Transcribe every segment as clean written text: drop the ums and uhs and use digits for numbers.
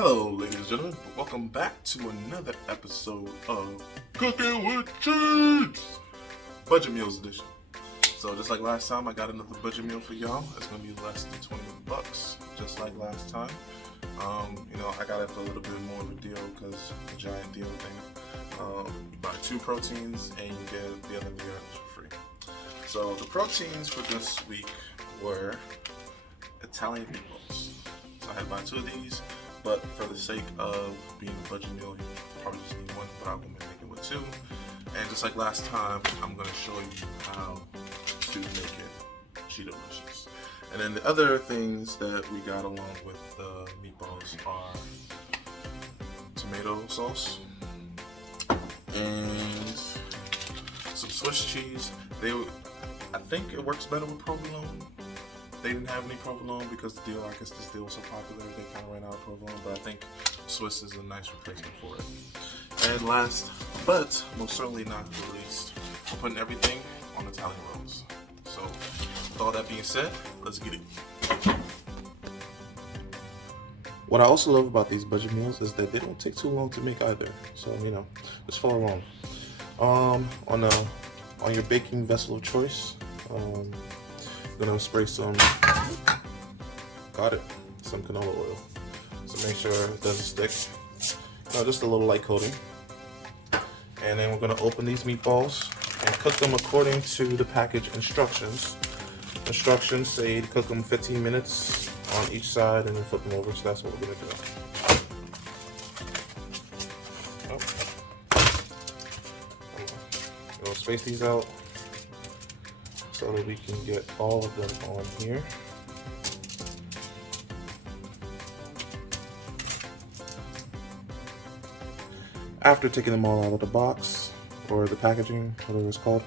Hello, ladies and gentlemen. Welcome back to another episode of Cooking with Cheats, Budget Meals Edition. So just like last time, I got another budget meal for y'all. It's gonna be less than 20 bucks, just like last time. I got it for a little bit more of a deal because the giant deal thing. You buy 2 proteins and you get the other 3 items for free. So the proteins for this week were Italian meatballs. So I had to buy 2 of these. But for the sake of being a budget meal, you probably just need 1, but I'm going to make it with 2. And just like last time, I'm going to show you how to make it delicious. And then the other things that we got along with the meatballs are tomato sauce and some Swiss cheese. I think it works better with provolone. They didn't have any provolone because this deal was so popular, they kind of ran out of provolone, but I think Swiss is a nice replacement for it. And last, but most certainly not the least, I'm putting everything on Italian rolls. So, with all that being said, let's get it. What I also love about these budget meals is that they don't take too long to make either. So, just follow along. On your baking vessel of choice, I'm gonna spray some canola oil. So make sure it doesn't stick. Just a little light coating. And then we're gonna open these meatballs and cook them according to the package instructions. Instructions say to cook them 15 minutes on each side and then flip them over. So that's what we're gonna do. We'll space these out so that we can get all of them on here. After taking them all out of the box, or the packaging, whatever it's called,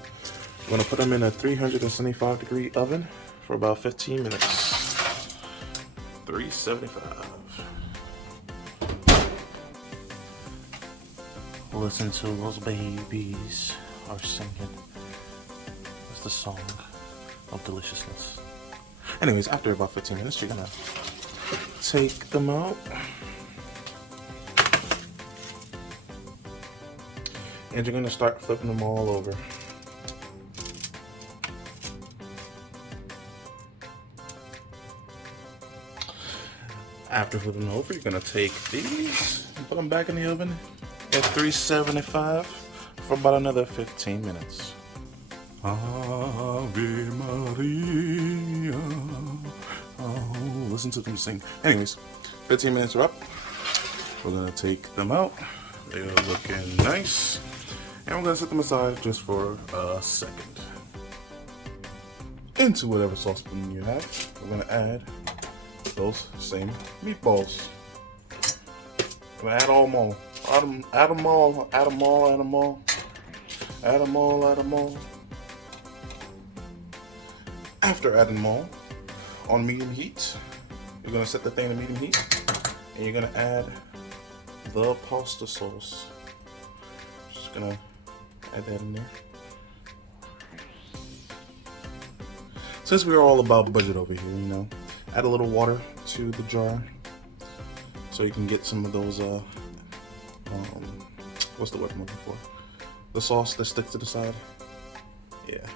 I'm going to put them in a 375 degree oven for about 15 minutes. 375. Listen to those babies are singing. The song of deliciousness. Anyways, after about 15 minutes, you're gonna take them out and you're gonna start flipping them all over. After flipping them over, you're gonna take these and put them back in the oven at 375 for about another 15 minutes. Ave Maria. Oh, listen to them sing. Anyways, 15 minutes are up. We're gonna take them out. They're looking nice. And we're gonna set them aside just for a second. Into whatever saucepan you have, we're gonna add those same meatballs. We're gonna add them all. Add them all. After adding them all on medium heat, you're going to set the thing to medium heat and you're going to add the pasta sauce. Just going to add that in there. Since we're all about budget over here, add a little water to the jar so you can get some of those, what's the word I'm looking for? The sauce that sticks to the side. Yeah.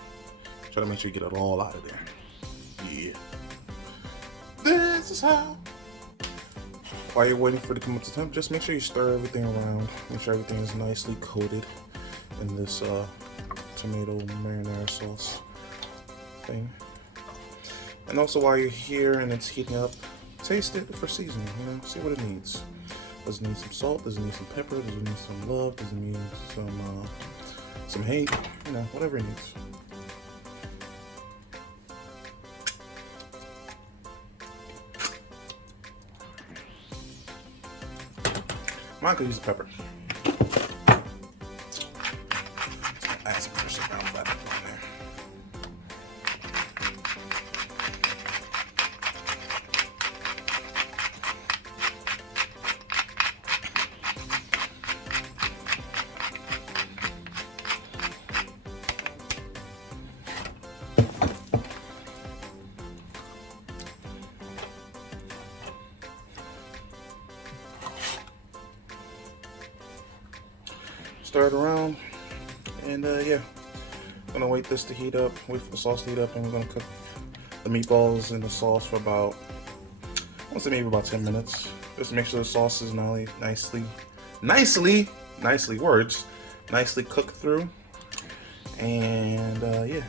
Try to make sure you get it all out of there. Yeah. This is how. While you're waiting for it to come up to temp, just make sure you stir everything around. Make sure everything is nicely coated in this tomato marinara sauce thing. And also while you're here and it's heating up, taste it for seasoning. See what it needs. Does it need some salt? Does it need some pepper? Does it need some love? Does it need some hate? Whatever it needs. Mine could use the pepper. Add some fresh brown fat in there. Stir it around, and yeah, I'm gonna wait this to heat up, wait for the sauce to heat up, and we're gonna cook the meatballs in the sauce for about, I want to say maybe about 10 minutes. Just to make sure the sauce is nicely cooked through. And yeah.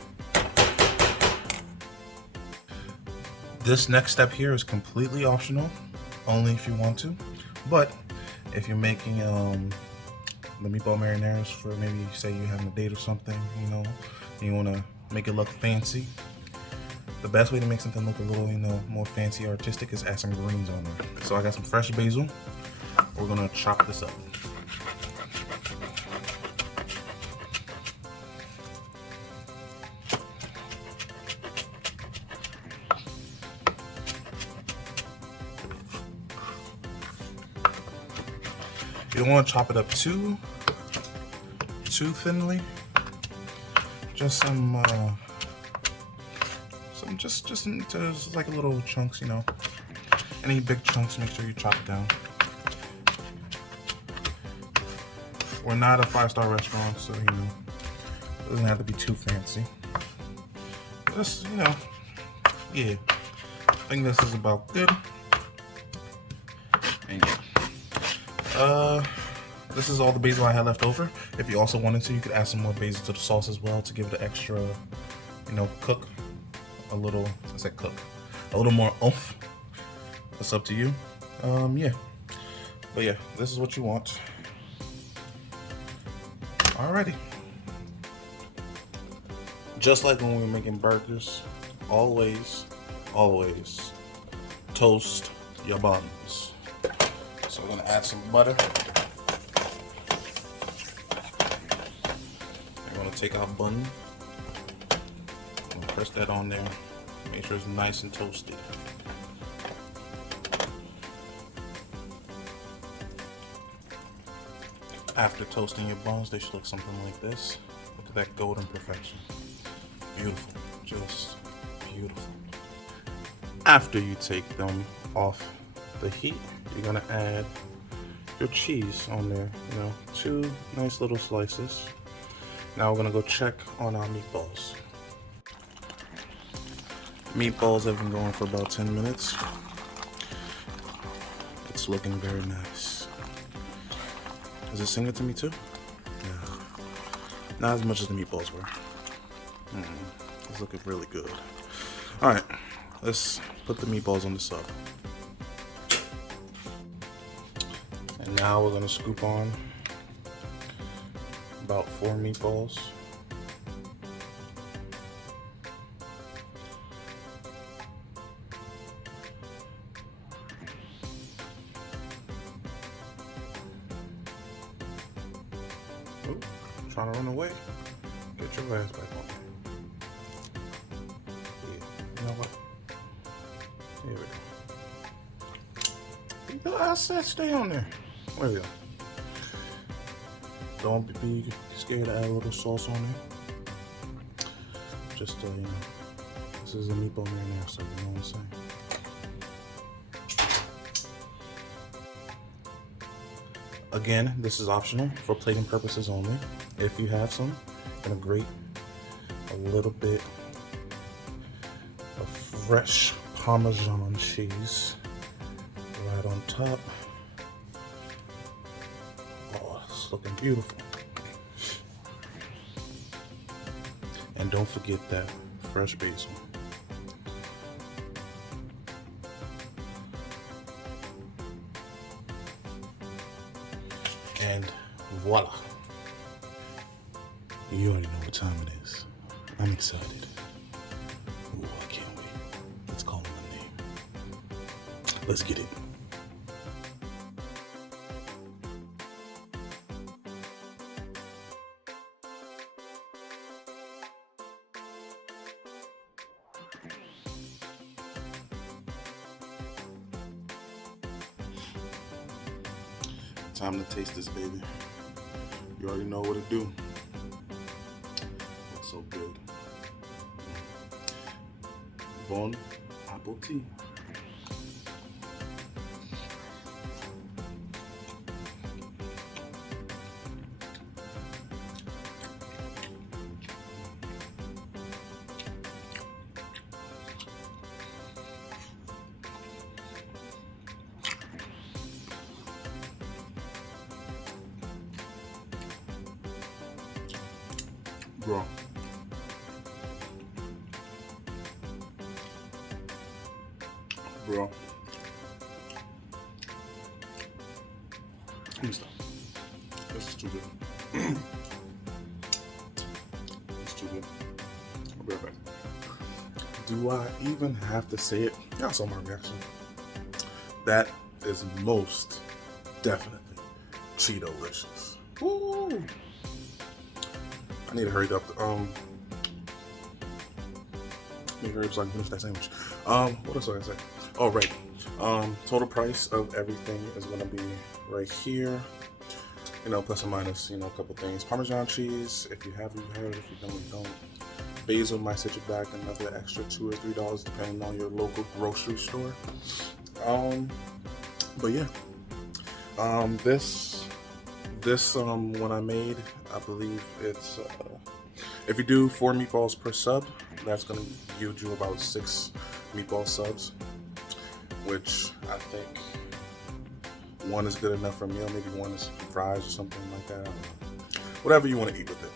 This next step here is completely optional, only if you want to. But if you're making the meatball marinaras for maybe, say you're having a date or something, you know, and you want to make it look fancy, the best way to make something look a little, you know, more fancy or artistic is add some greens on there. So I got some fresh basil. We're gonna chop this up. You don't want to chop it up too thinly. Just just like a little chunks, you know. Any big chunks, make sure you chop it down. We're not a 5-star restaurant, so you know, it doesn't have to be too fancy. Just, you know, yeah. I think this is about good. And yeah. This is all the basil I had left over. If you also wanted to, you could add some more basil to the sauce as well to give it an extra, you know, cook. A little more oomph. It's up to you. Yeah. But yeah, this is what you want. Alrighty. Just like when we were making burgers, always toast your buns. So we're gonna add some butter. We're gonna take our bun. Press that on there. Make sure it's nice and toasted. After toasting your buns, they should look something like this. Look at that golden perfection. Beautiful. Just beautiful. After you take them off the heat, you're gonna add your cheese on there. You know, 2 nice little slices. Now we're gonna go check on our meatballs. Meatballs have been going for about 10 minutes. It's looking very nice. Is it singing to me too? Yeah. Not as much as the meatballs were. It's looking really good. Alright, let's put the meatballs on the sub. And now we're gonna scoop on about 4 meatballs. Ooh, trying to run away. Get your ass back on. Yeah, you know what? Here we go. I said stay on there. There we go. Don't be scared to add a little sauce on there. Just, you know, this is a meatball marinara, so you know what I'm saying. Again, this is optional for plating purposes only. If you have some, you're gonna grate a little bit of fresh Parmesan cheese right on top. Oh, it's looking beautiful. And don't forget that fresh basil. And voila. You already know what time it is. I'm excited. Ooh, I can't wait. Let's call him a name. Let's get it. Time to taste this, baby. You already know what to do. Looks so good. Bon appetit. Bro. Bro. Let me stop. This is too good. It's too good. I'll be right back. Do I even have to say it? Y'all saw my reaction. That is most definitely Cheeto-licious. Woo! I need to hurry up. Need to hurry up so I can finish that sandwich. What else was I gonna say? Oh, right. Total price of everything is gonna be right here. You know, plus or minus, you know, a couple things. Parmesan cheese, if you have, you have it. If you don't, you don't. Basil might set you back another extra $2 or $3 depending on your local grocery store. But yeah. This one I made, I believe it's if you do 4 meatballs per sub, that's gonna yield you about 6 meatball subs, which I think one is good enough for a meal. Maybe one is fries or something like that. I don't know. Whatever you want to eat with it.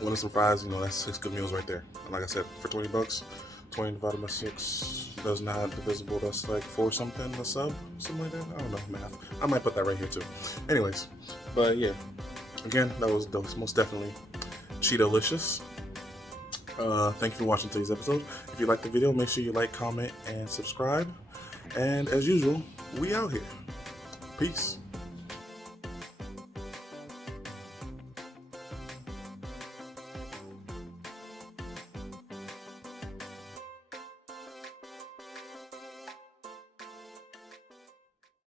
One is some fries, you know, that's 6 good meals right there. And like I said, for 20 bucks, 20 divided by 6 does not divisible. That's like 4 something a sub, something like that. I don't know math. I might put that right here too. Anyways, but yeah, again, that was most definitely Cheeto-licious. Thank you for watching today's episode. If you liked the video, make sure you like, comment, and subscribe. And as usual, we out here. Peace.